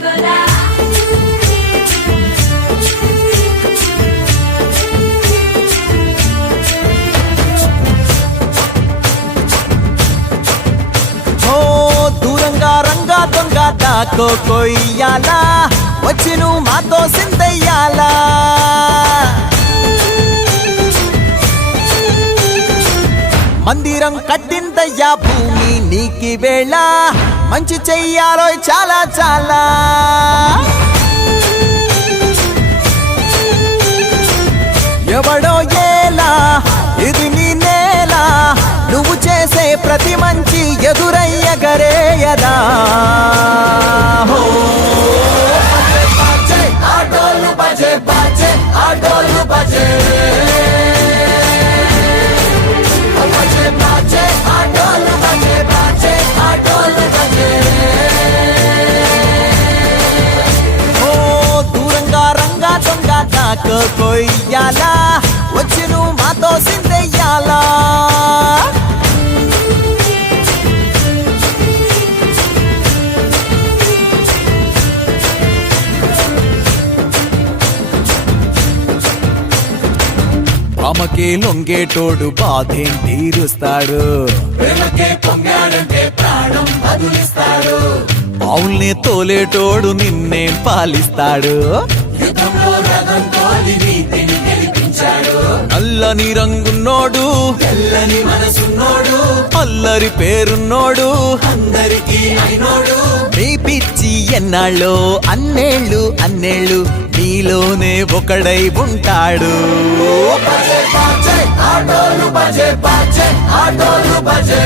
గోలా దూరంగా రంగా దొంగ దాకో కొయ్యాలా వచ్చి నువ్వు మాతో సిందయ్యాలా మందిరం కట్టిందయ్యా భూమి నీకి వేళ మంచి చెయ్యాలో చాలా చాలా ఎవడో ఏలా ఇది నీ నేల నువ్వు చేసే ప్రతి మంచి ఎదురయ్యగరేయదా ఆటోలు బజే బాజే ఆటోలు బజే బజే బాజే ఆటోలు బజే బాజే ఆటోలు బజే దూరంగా రంగా దొంగ నాకు కొయ్యాలా వచ్చి నువ్వు మాతో సిందెయ్యాలా రామకే లొంగేటోడు బాధేం తీరుస్తాడు ఆవుల్ని తోలేటోడు నిన్నేం పాలిస్తాడు నల్లని రంగున్నోడు తెల్లని మనసున్నోడు అల్లరి పేరున్నోడు అందరికీ అయినోడు నీ పిచ్చి ఎన్నాళ్ళో అన్నేళ్ళు అన్నేళ్ళు నీలోనే ఒకడై ఉంటాడు ఆటోలు బజే బాజే ఆటోలు బజే